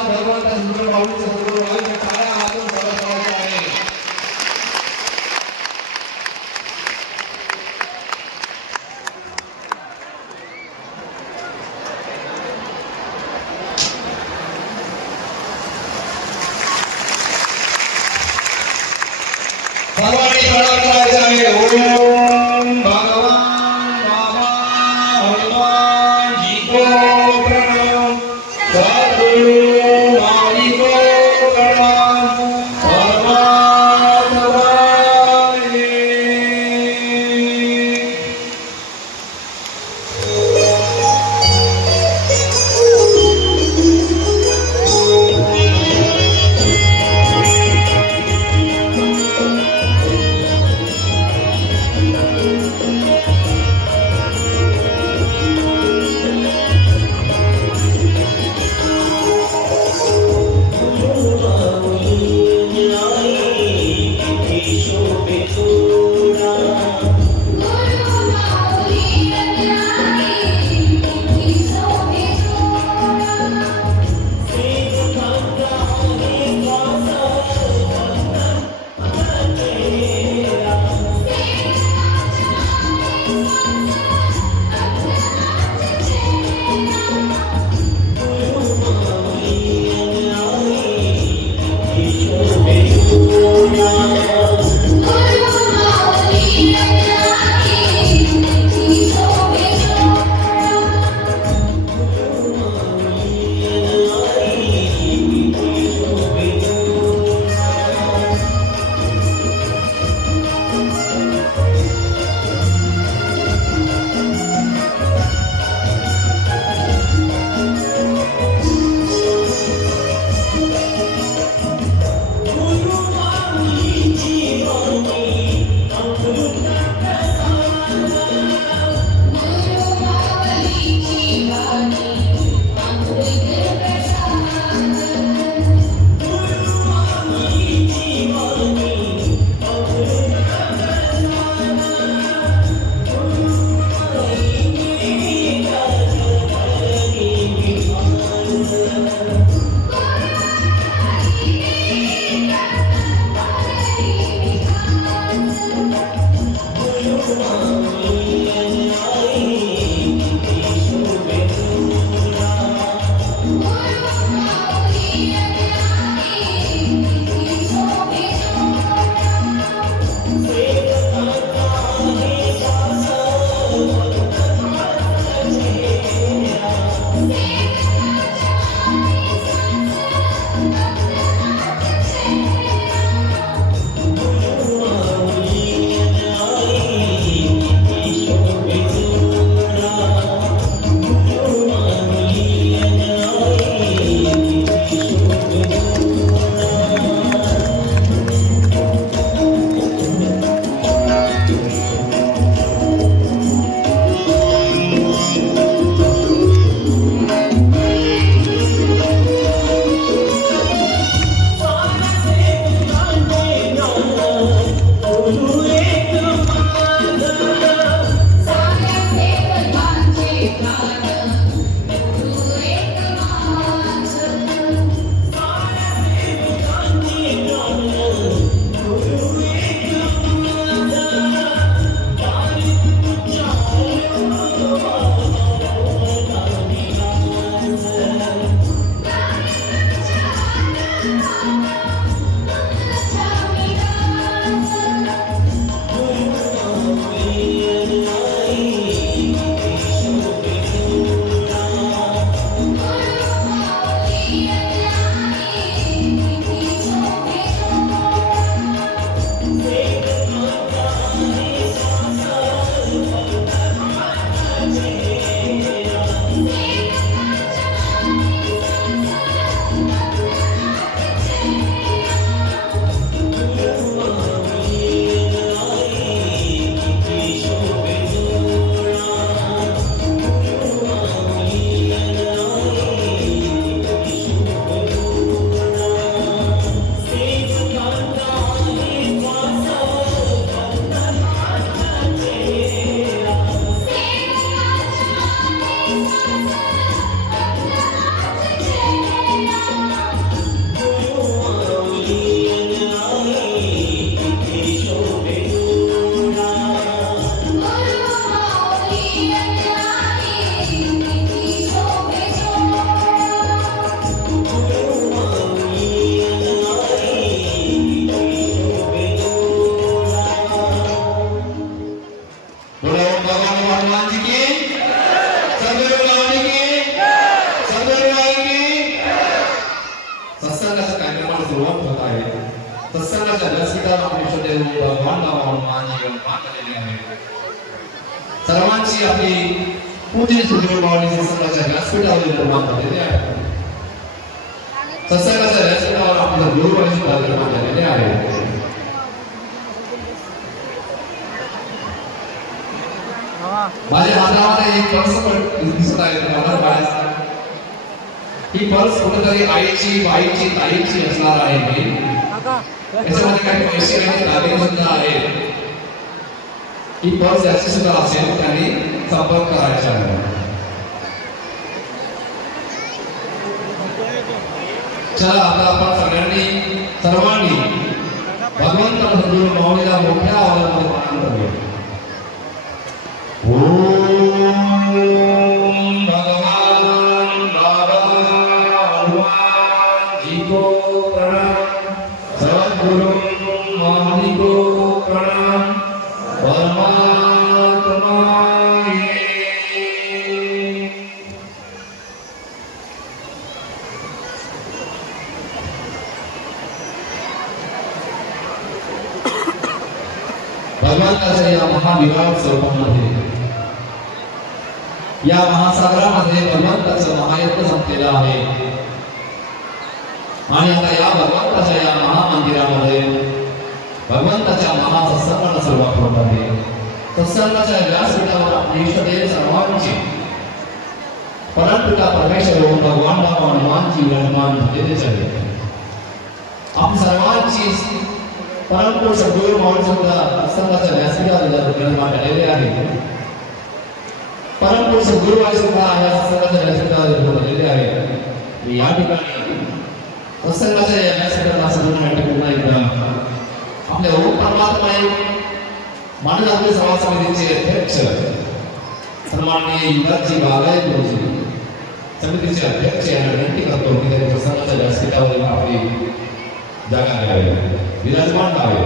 भगवंता सुंदर माऊली सद्गुरू महाराज टाळ्या वाजवून स्वागत करायचं आहे. सर्वांनी प्रणाम करायचा आहे. ओम भगवान बाबा हनुमान जी को प्रणाम. सद्गुरु माऊली को प्रणाम. परमात्मा ने. सुरुवात होत आहे. सत्संगाच्या व्यासपीठावर आपले श्रोते भगवान हनुमान जीवन मानलेले आहे. सर्वांची आपली पूजनीय सुखदेव बाबांनी सत्संगाच्या व्यासपीठावर निर्माण झालेले आहे. सत्संगाच्या व्यासपीठावर आपल्या गुरुवारी सुद्धा निर्माण झालेले आहे. माझ्या हातामध्ये एक पर्स दिसत आहे तुम्हाला. ही पर्स कुठेतरी आईची बाईची ताईची असणार आहे. याच्यामध्ये काही पैसे आणि दागिने सुद्धा आहेत. ही पर्स याची सुद्धा असेल त्यांनी संपर्क करायचा आहे. चला आता आपण सर्वांनी भगवंत सद्गुरू माऊलीला मोठ्या आवाजामध्ये प्रणाम करूया. ओम भगवान बाबा हनुमान जी को प्रणाम. सद्गुरु माऊली को प्रणाम. परमात्मा भगवंताच्या या महाविराट स्वरूपामध्ये, या महासागरामध्ये भगवंताचं महायज्ञ संपलेलं आहे. आणि आता या भगवंताच्या या महामंदिरामध्ये भगवंताच्या महासत्संगाला सुरुवात होत आहे. सत्संगाच्या व्यासपीठावर आपले इष्टदेव सर्वांची परमपिता परमेश्वर भगवान बाबा हनुमानजी विराजमान झालेलेच आहे. आपण सर्वांची परमपूज्य सद्गुरू माऊली सुद्धा सत्संगाच्या व्यासपीठावर विराजमान झालेले आहे. परमपूज्य सद्गुरू माऊली सुद्धा या सत्संगाच्या व्यासपीठावर विराजमान झालेले आहे. या ठिकाणी सत्संगाच्या या व्यासपीठाला सन्मानासाठी पुन्हा एकदा आपले ओम परमात्मा मानद आपले सभा समितीचे अध्यक्ष सन्माननीय युवराजजी बागायत गुरुजी समितीचे अध्यक्ष यांना विनंती करतो की त्यांनी सत्संगाच्या व्यासपीठावर आपली जागा घ्यावी, विराजमान व्हावे.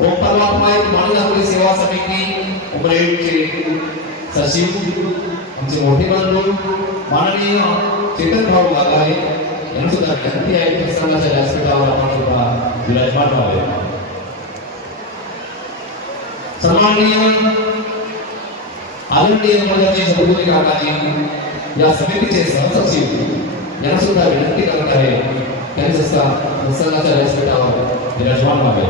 ओम परमात्मा मानद आपली सेवा समिती उमरेडचे सचिव आमचे मोठे बंधू माननीय चेतन भाऊ बागायत यांना सुद्धा विनंती आहे की सत्संगाच्या व्यासपीठावर आपण सुद्धा विराजमान व्हावे. सन्माननीय आदरणीय मोदीजी सद्गुरू काकाजी या समितीचे सहसचिव यांना सुद्धा विनंती करत आहे त्यांनी सत्संगाच्या व्यासपीठावर विराजमान व्हावे.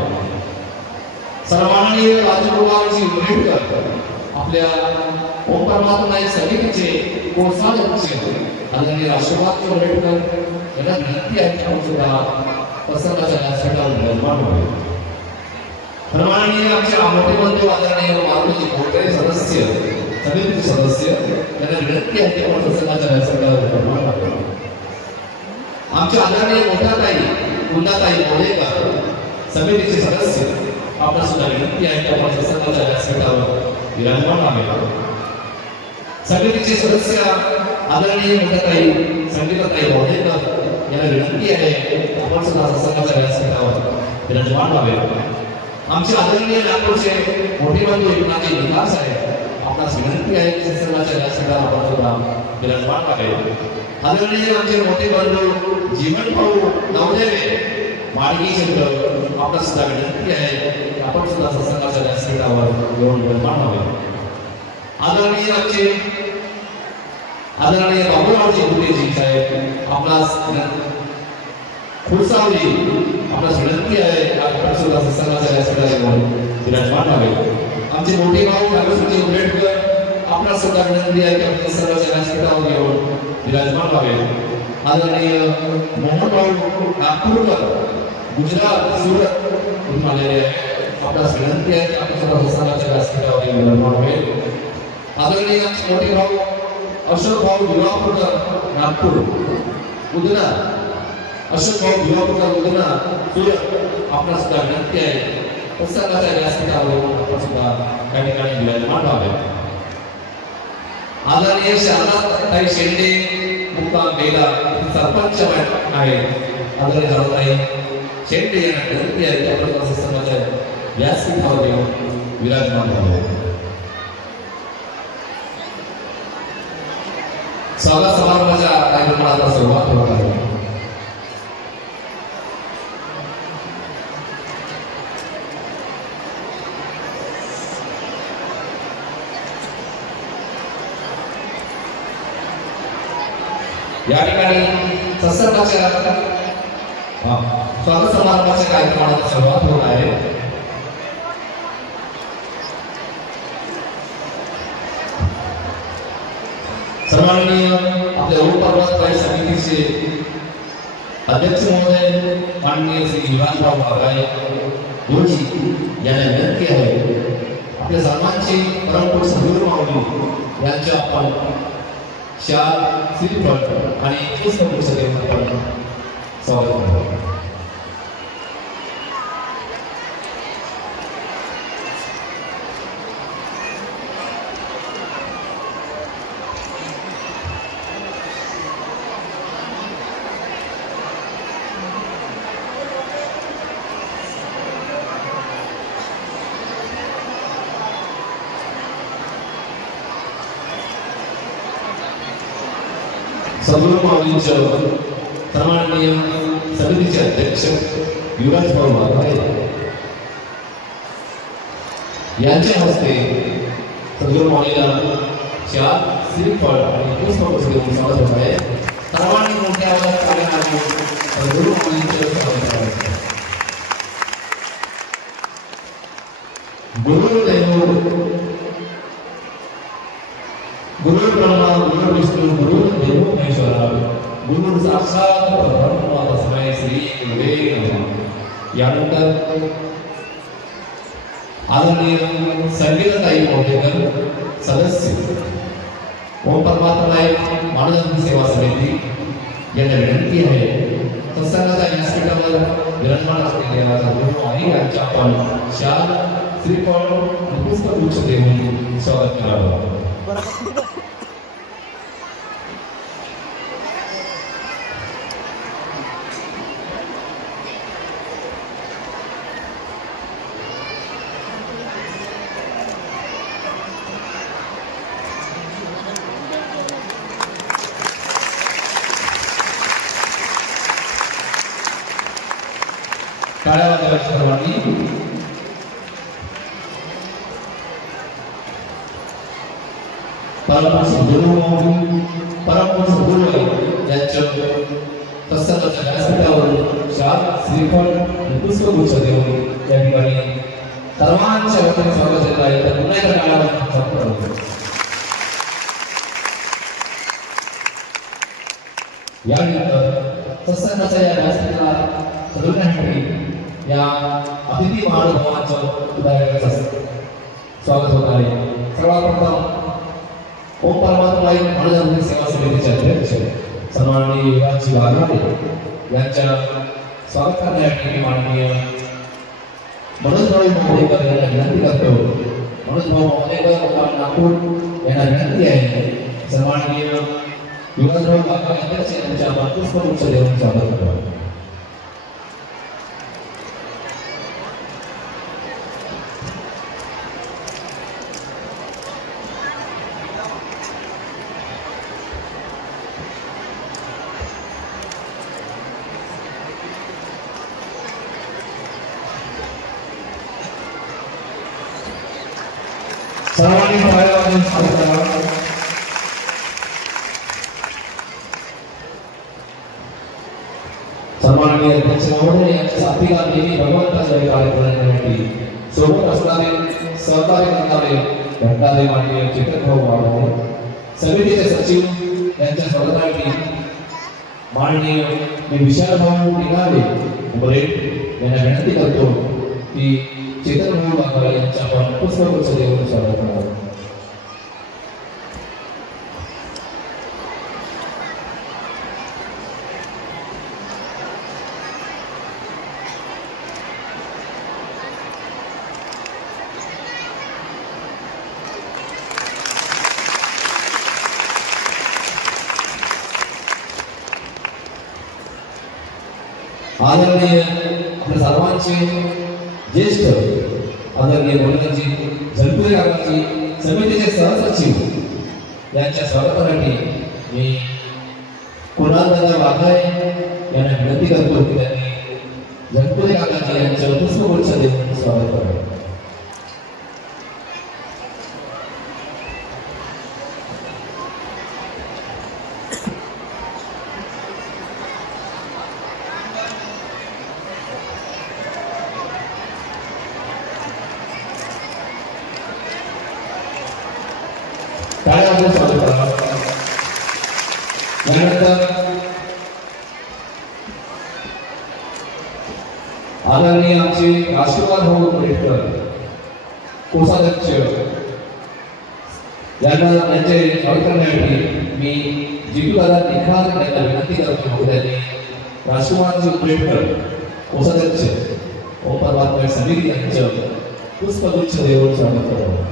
सन्माननीय राजकुमारजी उमरेडकर आपल्या ओम परमात्मा समितीचे कोषाध्यक्ष आदरणीय राष्ट्रवाद उमरेडकर यांना विनंती आहे की आपण सुद्धा सत्संगाच्या व्यासपीठावर विराजमान व्हावे. सन्माननीय आमचे मोठे बंधू आदरणीय मारुती गोटे सदस्य समितीचे सदस्य यांना विनंती आहे की आपण सत्संगाच्या व्यासपीठावर विराजमान व्हावे. आमचे आदरणीय मोठ्या ताई कुंदाताई मोडेकर समितीचे सदस्य आपल्याला सुद्धा विनंती आहे की आपण सत्संगाच्या व्यासपीठावर विराजमान व्हावे. समितीचे सदस्य आदरणीय मोठ्याताई संगीताताई मोडेकर यांना विनंती आहे आपण सुद्धा सत्संगाच्या व्यासपीठावर विराजमान व्हावे. आमचे आदरणीय नागपूरचे मोठे बंधू एकनाथजी विकास आहेत आपणास विनंती आहे की सत्संगाच्या व्यासपीठावर आपण सुद्धा विराजमान व्हावे. आदरणीय आमचे मोठे बंधू जीवन भाऊ नवदेवे माडगी चंद्र आपणास सुद्धा विनंती आहे की आपण सुद्धा सत्संगाच्या व्यासपीठावर येऊन विराजमान व्हावे. आदरणीय बाबूरावजी गुटेजी साहेब आपणास खुरसावली आपणास विनंती आहे की आपण सुद्धा सत्संगाच्या व्यासपीठावर विराजमान व्हावे. आमचे मोठे भाऊ नागेशजी उमरेडकर आपणास सुद्धा विनंती आहे की आपण सत्संगाच्या व्यासपीठावर येऊन विराजमान व्हावे. आदरणीय मोहन भाऊ नागपूरकर गुजरात सुरत इथून आलेले आहे आपणास विनंती आहे की आपण सुद्धा सत्संगाच्या व्यासपीठावर येऊन विराजमान व्हावे. आदरणीय आमचे मोठे भाऊ अशोक भाऊ दिवापूरकर नागपूर उदना अशोक भाऊ दिवापूरकर उदना सुरत आपणास सुद्धा विनंती आहे सत्संगाच्या व्यासपीठावर आपण सुद्धा त्या ठिकाणी विराजमान व्हावे. आदरणीय शारदाताई शेंडे मुक्काम बेला सरपंच आहे आदरणीय शारदाताई शेंडे यांना विनंती आहे की आपण सत्संगाच्या व्यासपीठावर येऊन विराजमान व्हावे. स्वागत समारंभाच्या कार्यक्रमाला सुरुवात होत आहे. या ठिकाणी सत्संगाच्या स्वागत समारंभाच्या कार्यक्रमाला सुरुवात होत आहे. सन्माननीय आपल्या पर्वत समितीचे अध्यक्ष महोदय माननीय श्री विवानराव बागाय गुरुजी यांना विनंती आहे आपल्या सर्वांचे परमपूज्य सद्गुरू माऊली यांच्या आपण शाल श्रीफळ आणि पुष्पगुच्छ देऊन आपण स्वागत करतो. सद्गुरू माऊलींच्या सन्माननीय समितीचे अध्यक्ष युवराज भाऊ बागाय यांच्या हस्ते सद्गुरू माऊलीला शाल श्रीफळ आणि पुष्पगुच्छ देऊन स्वागत होत आहे. सर्वांनी मोठ्या आवाजात टाळ्या वाजवून सद्गुरू माऊलींचे स्वागत करायचे. गुरुदेव गुरु ब्रह्मा गुरु विष्णू गुरु देवो महेश्वरा गुरु साक्षात परब्रह्म तस्मै श्री गुरुवे नमः. यानंतर आदरणीय संगीताताई महोदयकर सदस्य ओम परमात्मा मानव सेवा समिती यांना विनंती आहे सत्संगाच्या व्यासपीठावर विराजमान असलेल्या सद्गुरू माऊली यांच्या आपण शाल श्रीफळ पुष्पगुच्छ देऊन स्वागत करावं. टाळ्या वाजवायच्या सर्वांनी. परमपूज्य गुरु माऊली परमपूज्य गुरु यांच्या सत्संगाच्या व्यासपीठावर शाल श्रीफळ पुष्पगुच्छ देऊन या ठिकाणी सर्वांच्या वतीने स्वागत करत आहे. तर पुन्हा एकदा टाळ्या वाजवून यानंतर सत्संगाच्या या व्यासपीठाला सजवण्यासाठी या अतिथी महानुभावांचं उदाहरणाचं स्वागत होत आहे. सर्वात प्रथम ओम परमात्मा मानव सेवा समितीचे अध्यक्ष सन्माननीय युवराज बागाय यांच्या स्वागत करण्यासाठी माननीय मनोज भाऊ महोदयकर यांना विनंती करतो. मनोज भाऊ महोदयकर नागपूर यांना विनंती आहे सन्माननीय युवराज भाऊ बागाय अध्यक्ष यांच्या पुष्पगुच्छ देऊन स्वागत करतो. सर्वांनी टाळ्या वाजवून स्वागत करावं. सन्माननीय अध्यक्ष महोदय यांच्या साथी गांधी भगवंताच्या कार्यक्रमासाठी सोबत असणारे सहकार्य करणारे भंडारे माननीय चेतन भाऊ बागाय समितीचे सचिव यांच्या स्वागतासाठी माननीय विशाल भाऊ निघाले उमरेड यांना विनंती करतो की चेतन भाऊ बागाय यांच्या आपण पुष्पगुच्छ देऊन स्वागत करावं. आदरणीय आपल्या सर्वांचे ज्येष्ठ आदरणीय मुलगाजी झलपुरे काकाजी समितीचे सहसचिव यांच्या स्वागतासाठी मी कुणालदादा बागाय यांना विनंती करतो की त्यांनी झलपुरे काकाजी यांच्या पुष्पगुच्छ देऊन स्वागत करावे. त्यानंतर आदरणीय आमचे राष्ट्रपाल भाऊ आंबेडकर कोषाध्यक्ष यांना त्यांचे स्वागत करण्यासाठी मी जितू दादा निखार यांना विनंती करतो महोदयांनी राष्ट्रपाल आंबेडकर कोषाध्यक्ष ओम परमात्मा समिती यांचं पुष्पगुच्छ देऊन स्वागत करावं.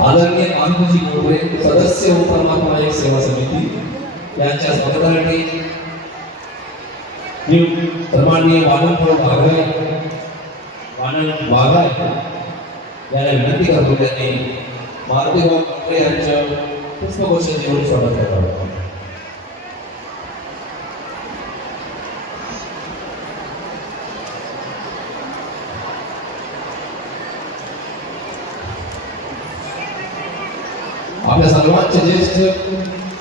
आदरणीय मानवजी मोरे सदस्य ओम परमात्मा एक सेवा समिती यांच्या स्वागतासाठी मी सन्माननीय वाननभाऊ बागाय यांना विनंती करतो त्यांनी मारुतीभाऊ मोरे यांचं पुष्पगुच्छ देऊन स्वागत करावं. आपल्या सर्वांचे ज्येष्ठ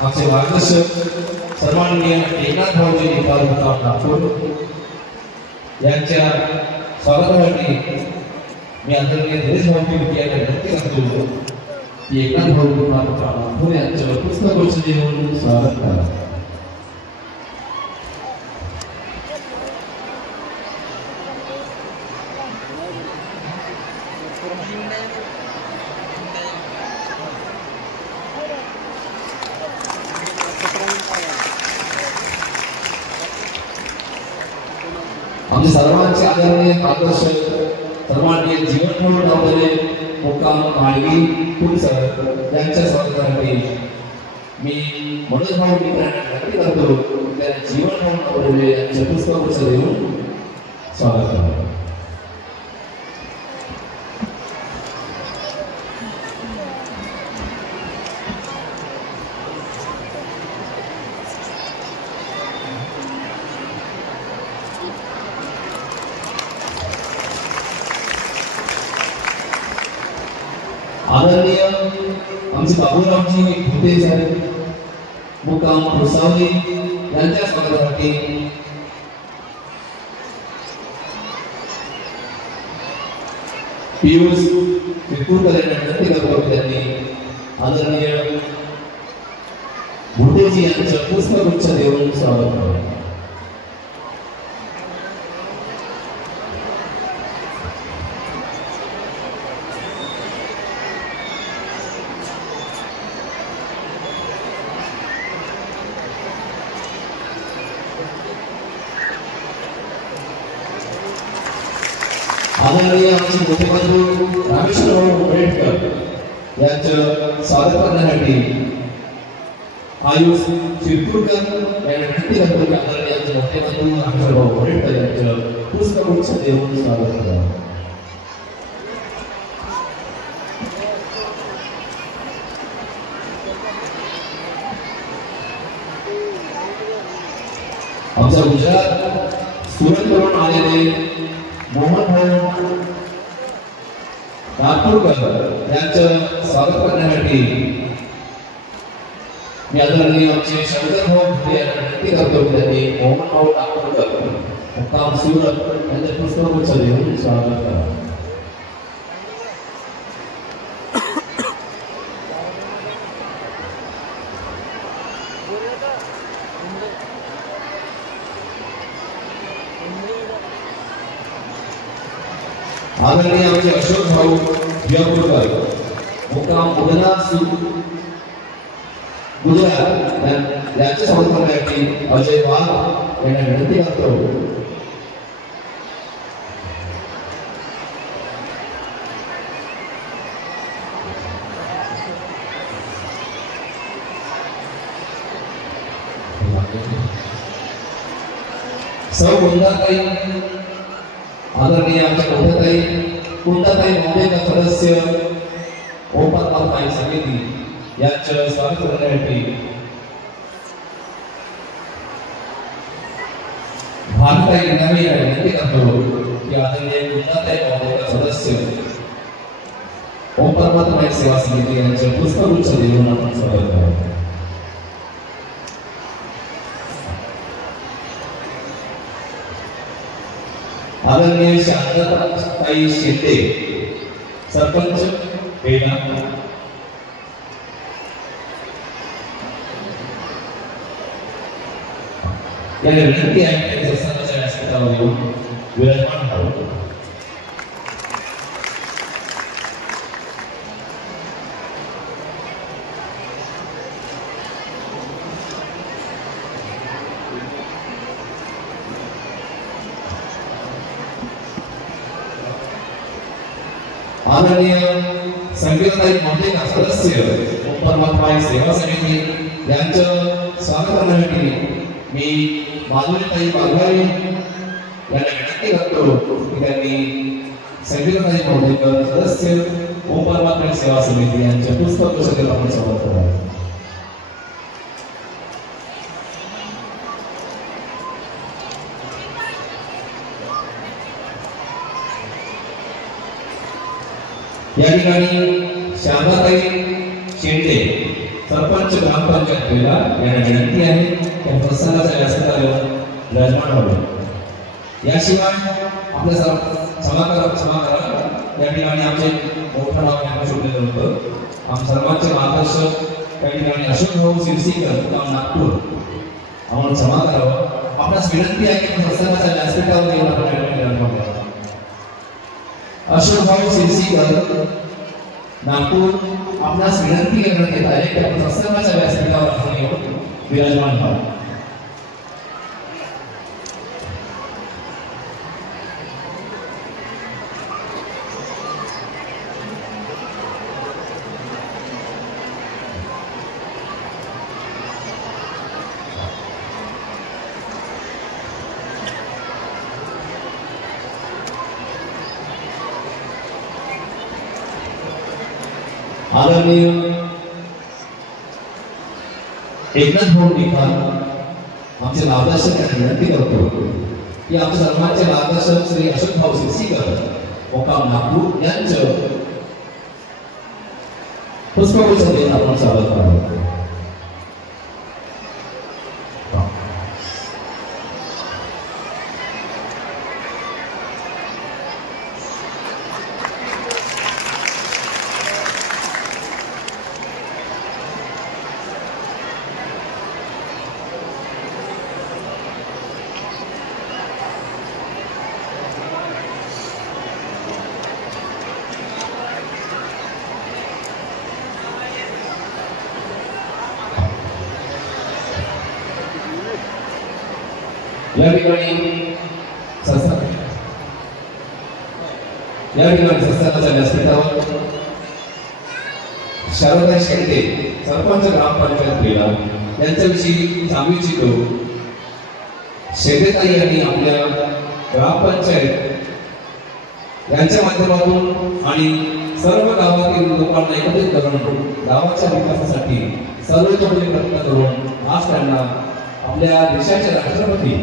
आमचे मार्गदर्शक सन्माननीय एकनाथ भाऊजी निकाल मुक्काम नागपूर यांच्या स्वागतासाठी मी आदरणीय दिनेश भाऊजी विखे यांना विनंती करतो की एकनाथ भाऊ मुक्काम नागपूर यांचं पुष्पगुच्छ देऊन स्वागत करा. आमचे सर्वांचे आदरणीय मार्गदर्शक सन्माननीय जीवनभाऊ डावले मुक्काम माळगी कुलसर यांच्या स्वागतासाठी मी मनोजभाऊ मित्रांना विनंती करतो त्या जीवनभाऊ डावले यांचे पुष्पगुच्छ देऊन स्वागत करावं. आदरणीय आमचे बाबूरावजी भुते साहेब मुक्काम भुसावली यांच्या स्वागतासाठी पियुष विपुलकर यांना विनंती करतो त्यांनी आदरणीय भुतेजी यांचं पुष्पगुच्छ देऊन स्वागत करावं. आदरणीय आमचे मोठे बंधू रामेश्वर आंबेडकर यांचं स्वागत करण्यासाठी आयुष शिरपूरकर यांना विनंती करतो की आदरणीय आमचे मोठे बंधू रामेश्वर आंबेडकर यांचं पुष्पगुच्छ देऊन स्वागत करावं. आमच्या गुजरात सुरतवरून आलेले मोहनभाऊ नागपूरकर यांचं स्वागत करण्यासाठी मी आदरणीय आमचे शंकरभाऊ भुते यांना विनंती करतो की त्यांनी मोहनभाऊ नागपूरकर मुक्काम सुरत यांचे पुष्पगुच्छ देऊन स्वागत करावं. आदरणीय आमचे अशोक भाऊ बियापूरकर मुक्काम उदना गुजरात यांच्या स्वागत करण्यासाठी अजय वाघ यांना विनंती करतो. सौ गुंडाताई आदरणीय आमच्या मोठ्याताई कुंडाताई मुंबईचा सदस्य ओम परमात्मा समिती यांचं स्वागत करण्यासाठी भारताई नवी विनंती करतो की आदरणीय कुंडाताई मुंबईचा सदस्य ओम परमात्मा सेवा समिती यांचे पुष्पगुच्छ देऊन आपण स्वागत करावं. आदरणीय शांतताई शिंदे सरपंच पेढा या विनंती आहे की सत्संगाच्या व्यासपीठावर येऊन विराजमान व्हावं. आदरणीय संगीताई मोठे सदस्य ओम परमात्मा सेवा समिती यांचं स्वागत करण्यासाठी मी माधुरीताई बागवारी यांना विनंती करतो की त्यांनी संगीताई मोठे सदस्य ओम परमात्मा सेवा समिती यांच्या पुस्तक पुस्तकाला आपण स्वागत करावं. या ठिकाणी शारदाताई शेंडे सरपंच ग्रामपंचायत पेढा यांना विनंती आहे की प्रसंगाच्या व्यासपीठावर येऊन विराजमान व्हावे. याशिवाय आपल्या समाकरा या ठिकाणी आमचे मोठं नाव यांना शोधलेलं होतं. आम सर्वांचे मार्गदर्शक त्या ठिकाणी अशोक भाऊ सिरसीकर मुक्काम नागपूर आपण क्षमा करावं. आपणास विनंती आहे की प्रसंगाच्या व्यासपीठावर येऊन आपण विराजमान व्हावं. अशोक भाऊ सिरसीकर नागपूर आपणास विनंती करण्यात येत आहे की आपण प्रसंगाच्या व्यासपीठावर आपण येऊन विराजमान व्हावं. आदरणीय एकनाथ भाऊ निकाल आमचे मार्गदर्शक यांना विनंती करतो की आमच्या सर्वांचे मार्गदर्शक श्री अशोक भाऊ सिरसीकर मुक्काम नागपूर यांचं पुष्पगुच्छ देऊन आपण स्वागत करावं. या ठिकाणी सत्संगाच्या व्यासपीठावर शारदाताई शेंडे सरपंच ग्रामपंचायत पेढा यांच्याविषयी सांगू इच्छितो. शेंडेताई यांनी आपल्या ग्रामपंचायत यांच्या माध्यमातून आणि सर्व गावातील लोकांना एकत्रित करून गावाच्या विकासासाठी सर्वतोपरी प्रयत्न करून आज त्यांना आपल्या देशाचे राष्ट्रपती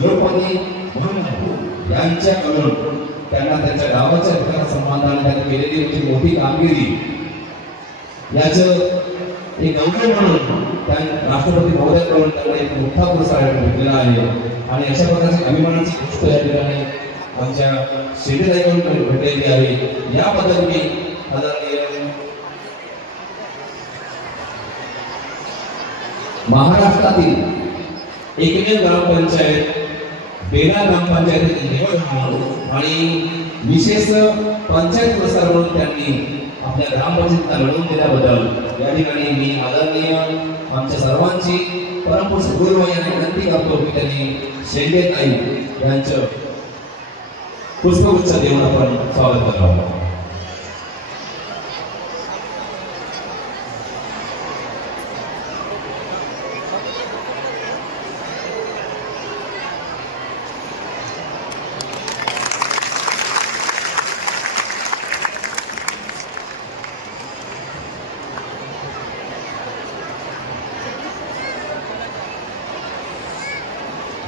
द्रौपदी मुर्मू यांच्याकडून त्यांना त्यांच्या गावाच्या विकास संबंधाने त्यांनी केलेली होती मोठी कामगिरी याचं एक गौरव म्हणून त्या राष्ट्रपती महोदयाकडून त्यांना एक मोठा पुरस्कार भेटलेला आहे. आणि अशा प्रकारची अभिमानाची गोष्ट या ठिकाणी आमच्या शेतीताईकडून भेटलेली आहे. याबद्दल मी आदरणीय महाराष्ट्रातील एकमेव ग्रामपंचायत पेढा ग्रामपंचायतीची निवड म्हणून आणि विशेष पंचायत पुरस्कार म्हणून त्यांनी आपल्या ग्रामपंचायतीला लढवून दिल्याबद्दल या ठिकाणी मी आदरणीय आमच्या सर्वांची परमपूज्य गुरुदेव यांना विनंती करतो की त्यांनी शेंडेताई यांचं पुष्पगुच्छ देऊन आपण स्वागत करावं.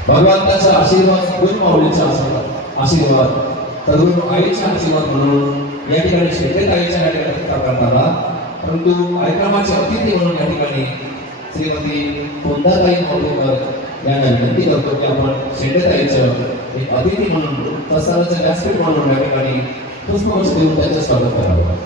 भगवंताचा आशीर्वाद गुरु माऊलीचा आशीर्वाद तरुण आईचा आशीर्वाद म्हणून या ठिकाणी शेटे ताईच्या या ठिकाणी सत्कार करणार आहात. परंतु कार्यक्रमाचे अतिथी म्हणून या ठिकाणी श्रीमती कुंदाताई माऊलीकर यांना विनंती करतो की आपण शेटेताईचं एक अतिथी म्हणून प्रसाराचं व्यासपीठ म्हणून या ठिकाणी पुष्पगुच्छ देऊन त्यांचं स्वागत करावं.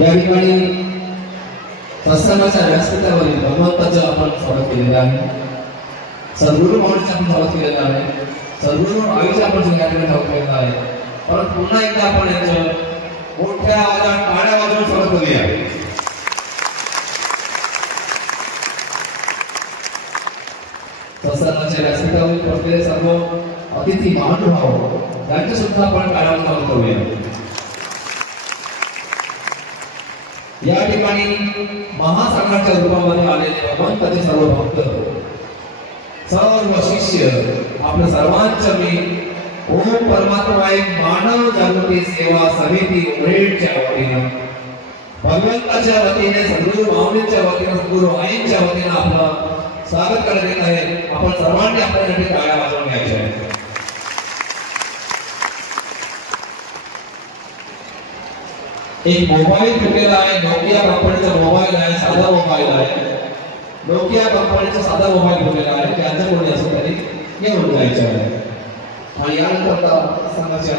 या ठिकाणी प्रस्थानाच्या व्यासपीठावरील भगवंताचं आपण स्वागत केलेलं आहे. सद्गुरू माऊलीचं आपण स्वागत केलेलं आहे. सद्गुरू आईचं आपण या ठिकाणी स्वागत केलेलं आहे. परंतु पुन्हा एकदा आपण यांचं मोठ्या आवाजात टाळ्या वाजवून स्वागत करूया. प्रस्थानाच्या व्यासपीठावरील बसलेले सर्व अतिथी महानुभाव यांचे सुद्धा आपण टाळ्या वाजवून स्वागत करूया. या ठिकाणी महासागराच्या रूपामध्ये आलेले भगवंताचे सर्व भक्त, सर्व शिष्य, आपल्या सर्वांच्या मी ओम परमात्मा एक मानव जागृती सेवा समिती उमरेडच्या वतीनं, भगवंताच्या वतीने, सद्गुरू माऊलींच्या वतीने, सद्गुरू आईंच्या वतीने आपलं स्वागत करण्यात येत आहे. आपण सर्वांनी आपल्यासाठी टाळ्या वाजवून घ्यायच्या आहेत. एक मोबाईल भेटलेला आहे. नोकिया कंपनीचा मोबाईल आहे. साधा मोबाईल आहे. नोकिया कंपनीचा साधा मोबाईल भेटलेला आहे. त्यांचा कोणी असेल तरी घेऊन जायचं आहे. आणि यानंतर संघाच्या